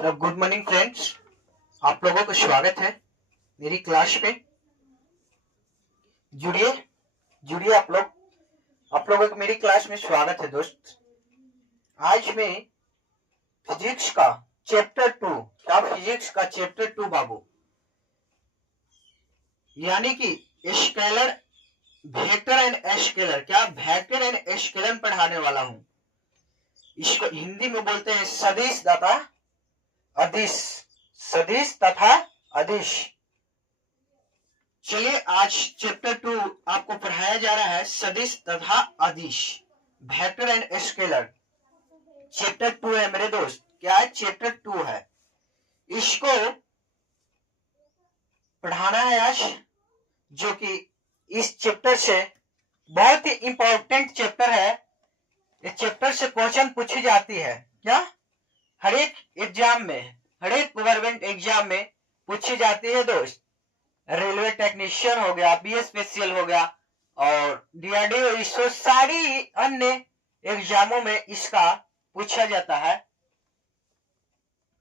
Good morning friends, आप लोगों का स्वागत है मेरी क्लास पे। जुड़िए जुड़िए आप लोगों का मेरी क्लास में स्वागत है दोस्त। आज मैं फिजिक्स का चैप्टर 2, क्या फिजिक्स का चैप्टर 2 बाबू, यानी कि स्केलर, वेक्टर एंड स्केलर, क्या वेक्टर एंड स्केलर पढ़ाने वाला हूं। इसको हिंदी में बोलते हैं सदिश तथा अदिश, सदिश तथा अदिश। चलिए आज चैप्टर 2 आपको पढ़ाया जा रहा है, सदिश तथा अदिश, वेक्टर एंड स्केलर। चैप्टर 2 है मेरे दोस्त, क्या है? चैप्टर 2 है। इसको पढ़ाना है आज, जो कि इस चैप्टर से बहुत ही इंपॉर्टेंट चैप्टर है। इस चैप्टर से क्वेश्चन पूछी जाती है, क्या? हर एक एग्जाम में, हर एक गवर्नमेंट एग्जाम में पूछी जाती है दोस्त। रेलवे टेक्नीशियन हो गया, बीएसपीसीएल हो गया और डीआरडीओ, इसरो, सारी अन्य एग्जामों में इसका पूछा जाता है।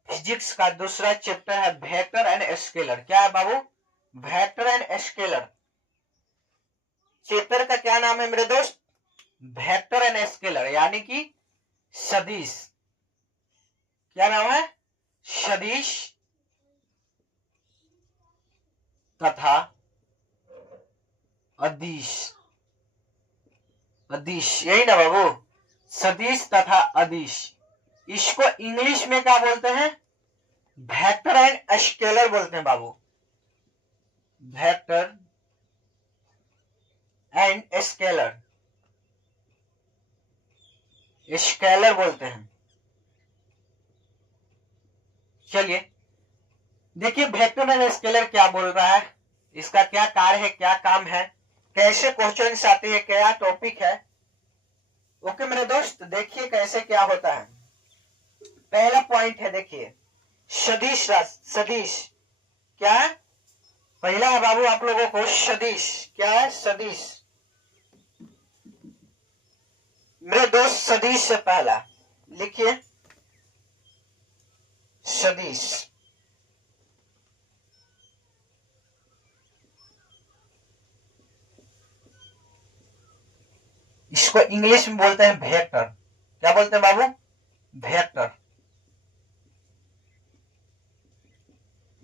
फिजिक्स का दूसरा चैप्टर है वेक्टर एंड स्केलर। क्या है बाबू? Vector and scalar. चैप्टर का क्या नाम है मेरे दोस्त? वेक्टर एंड स्केलर, यानी कि सदिश। क्या नाम है? सदिश तथा अदिश। अदिश, यही ना बाबू? सदिश तथा अदिश। इसको इंग्लिश में क्या बोलते हैं? वेक्टर एंड स्केलर बोलते हैं बाबू। वेक्टर एंड स्केलर, स्केलर बोलते हैं। चलिए देखिए, वेक्टर एंड स्केलर क्या बोल रहा है, इसका क्या कार्य है, क्या काम है, कैसे क्वेश्चन आते हैं, क्या टॉपिक है। ओके मेरे दोस्त, देखिए कैसे क्या होता है। पहला पॉइंट है, देखिए सदिश। सदिश क्या है? पहला है बाबू आप लोगों को सदिश। क्या है? सदिश। मेरे दोस्त सदिश से पहला लिखिए सदिश। इसको इंग्लिश में बोलते हैं वेक्टर। क्या बोलते हैं बाबू? वेक्टर।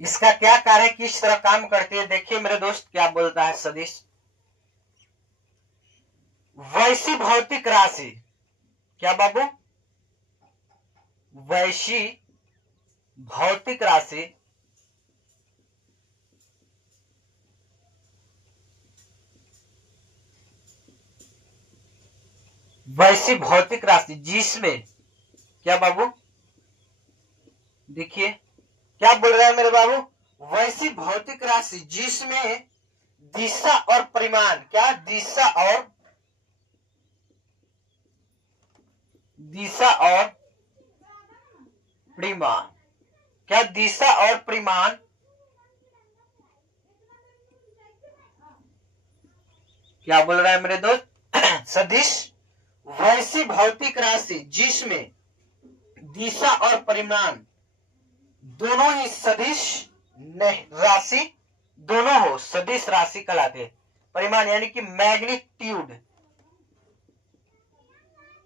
इसका क्या कार्य है, किस तरह काम करती है, देखिए मेरे दोस्त क्या बोलता है सदिश। वैसी भौतिक राशि। क्या बाबू? वैसी भौतिक राशि वैसी भौतिक राशि जिसमें, क्या बाबू? देखिए क्या बोल रहा है मेरे बाबू? वैसी भौतिक राशि जिसमें दिशा और परिमाण, क्या? दिशा और परिमाण। क्या? दिशा और परिमाण। क्या बोल रहा है मेरे दोस्त? सदिश वैसी भौतिक राशि जिसमें दिशा और परिमाण दोनों ही सदिश राशि, दोनों हो, सदिश राशि कहलाते। परिमाण यानी कि मैग्नीट्यूड,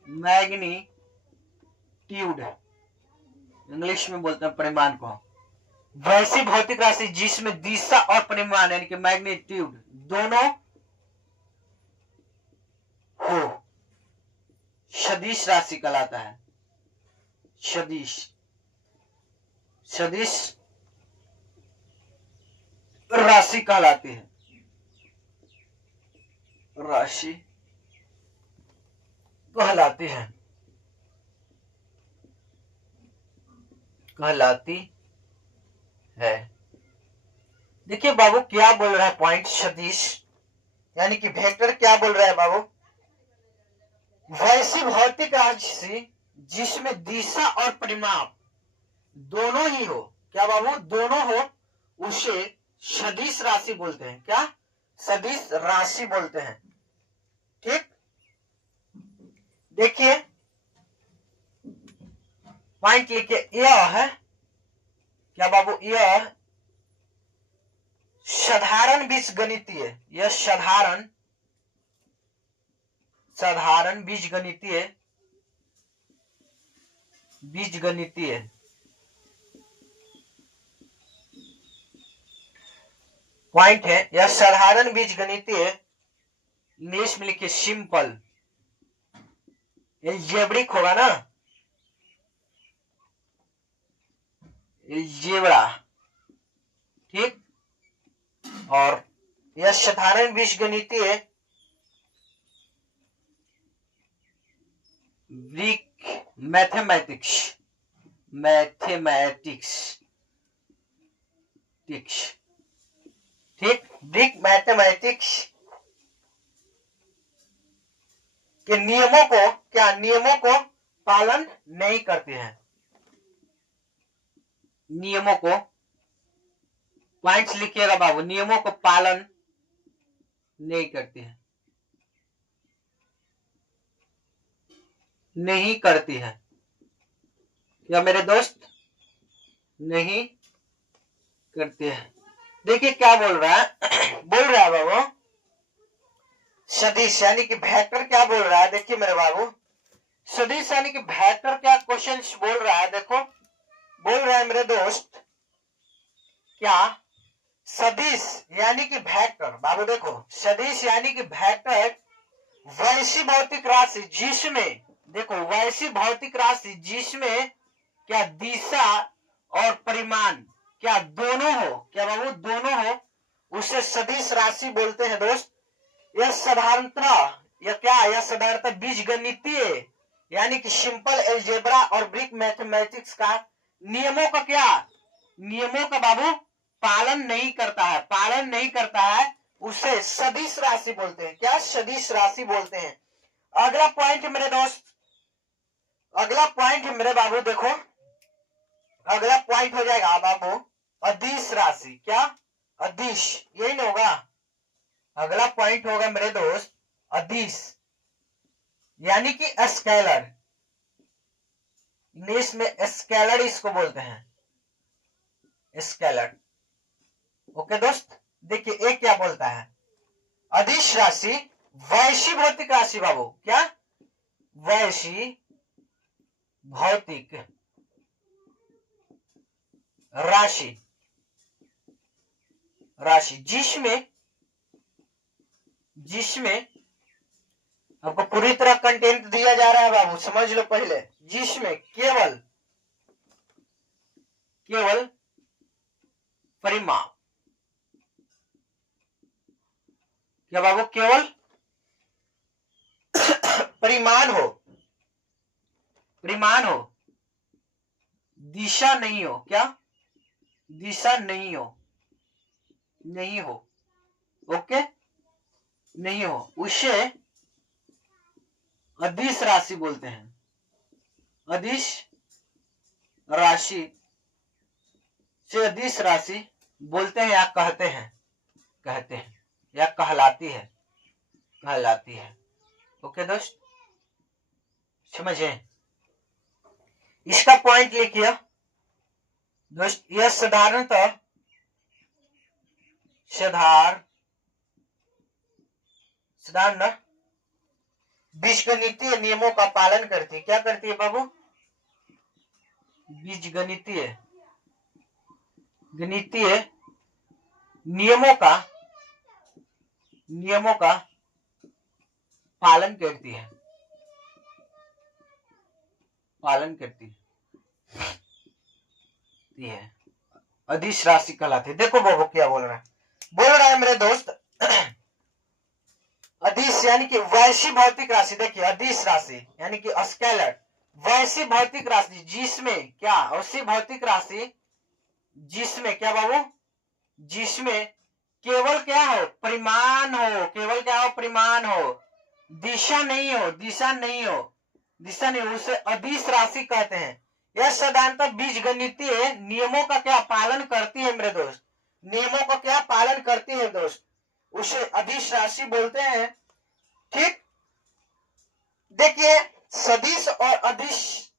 मैग्नीट्यूड इंग्लिश में बोलते हैं परिमाण को। वैसी भौतिक राशि जिसमें दिशा और परिमाण यानी कि मैग्नीट्यूड दोनों हो, सदिश राशि कहलाता है। सदिश, सदिश राशि कहलाती है। राशि कहलाती है, कहलाती है। देखिए बाबू क्या बोल रहा है पॉइंट, सदिश यानी कि वेक्टर क्या बोल रहा है बाबू? वैसी भौतिक राशि जिसमें दिशा और परिमाण दोनों ही हो, क्या बाबू? दोनों हो, उसे सदिश राशि बोलते हैं। क्या? सदिश राशि बोलते हैं। ठीक, देखिए पॉइंट लिखिए, यह है क्या बाबू, यह साधारण बीजगणितीय, यह साधारण बीजगणितीय पॉइंट है। यह साधारण बीजगणितीय, इंग्लिश में लिखिए सिंपल, एल्जेब्रिक होगा ना, एल्जेब्रा, ठीक। और यह साधारण बीजगणितीय ग्रीक मैथमेटिक्स ठीक, ग्रीक मैथमेटिक्स के नियमों को पालन नहीं करते हैं। नियमों को, पॉइंट्स लिखिएगा बाबू, नियमों को पालन नहीं करती है, नहीं करती है। क्या मेरे दोस्त, नहीं करती है। देखिए क्या बोल रहा है बाबू, सदिश यानी कि वेक्टर क्या बोल रहा है। देखिए मेरे बाबू, सदिश यानी कि वेक्टर क्या क्वेश्चन बोल रहा है। देखो बोल रहा है मेरे दोस्त, क्या सदिश यानी कि वेक्टर, बाबू देखो, सदिश यानी कि वेक्टर वैसी भौतिक राशि जिसमें, देखो वैसी भौतिक राशि जिसमें क्या दिशा और परिमाण क्या दोनों हो, क्या बाबू दोनों हो, उसे सदिश राशि बोलते हैं दोस्त। यह साधारणतः बीजगणितीय यानी कि सिंपल एल्जेब्रा और ग्रीक मैथमेटिक्स का नियमों का बाबू पालन नहीं करता है, उसे सदिश राशि बोलते हैं। क्या सदिश राशि बोलते हैं। अगला पॉइंट मेरे दोस्त, अगला पॉइंट मेरे बाबू देखो, अगला पॉइंट हो जाएगा बाबू अदिश राशि। क्या अदिश, यही ना होगा, अगला पॉइंट होगा मेरे दोस्त अदिश यानी कि स्केलर, इंग्लिश में स्केलर इसको बोलते हैं, स्केलर। ओके दोस्त, देखिए एक क्या बोलता है, अदिश राशि वैसी भौतिक राशि बाबू, क्या वैसी भौतिक राशि जिसमें आपको पूरी तरह कंटेंट दिया जा रहा है बाबू, समझ लो पहले, जिसमें केवल परिमाण, क्या बाबू केवल परिमाण हो, दिशा नहीं हो, क्या दिशा नहीं हो, ओके, नहीं हो, उसे अदिश राशि बोलते हैं। अदिश राशि से अदिश राशि बोलते हैं या कहते हैं या कहलाती है। ओके दोस्त, समझे। इसका पॉइंट लिखिए दोस्त, यह साधारणतः बीजगणितीय नियमों का पालन करती है। क्या करती है बाबू, बीजगणितीय नियमों का पालन करती है, अदिश राशि कहलाती है। देखो बाबू क्या बोल रहा है मेरे दोस्त, अदिश यानी कि वैसी भौतिक राशि, देखिए अदिश राशि यानी कि स्केलर, वैसी भौतिक राशि जिसमें क्या, ऐसी भौतिक राशि जिसमें क्या बाबू, जिसमें केवल क्या हो, परिमाण हो, केवल क्या हो, परिमाण हो, दिशा नहीं हो, उसे अदिश राशि कहते हैं। यह साधारणतः बीजगणितीय नियमों का क्या पालन करती है मेरे दोस्त, नियमों का क्या पालन करती है दोस्त, उसे अदिश राशि बोलते हैं। ठीक, देखिए सदिश और अदिश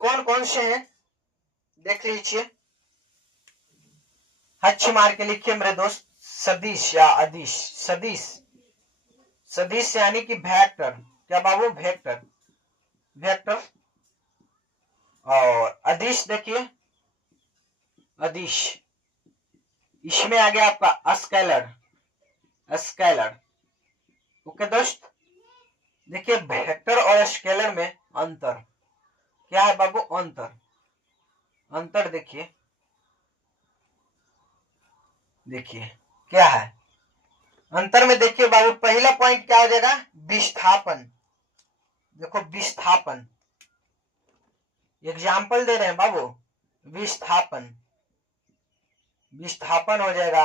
कौन कौन से हैं, देख लीजिए। हच मार के लिखिए मेरे दोस्त, सदिश या अदिश। सदिश, सदिश यानी कि वेक्टर। क्या बाबू? Vector, vector. और अदिश देखिए, अदिश, इसमें आ गया आपका स्केलर, स्केलर। ओके दोस्त, देखिए वेक्टर और स्केलर में अंतर क्या है बाबू? अंतर, अंतर देखिए, देखिए क्या है अंतर में। देखिए बाबू, पहला पॉइंट क्या हो जाएगा? विस्थापन। देखो विस्थापन, एग्जाम्पल दे रहे हैं बाबू, विस्थापन, विस्थापन हो जाएगा।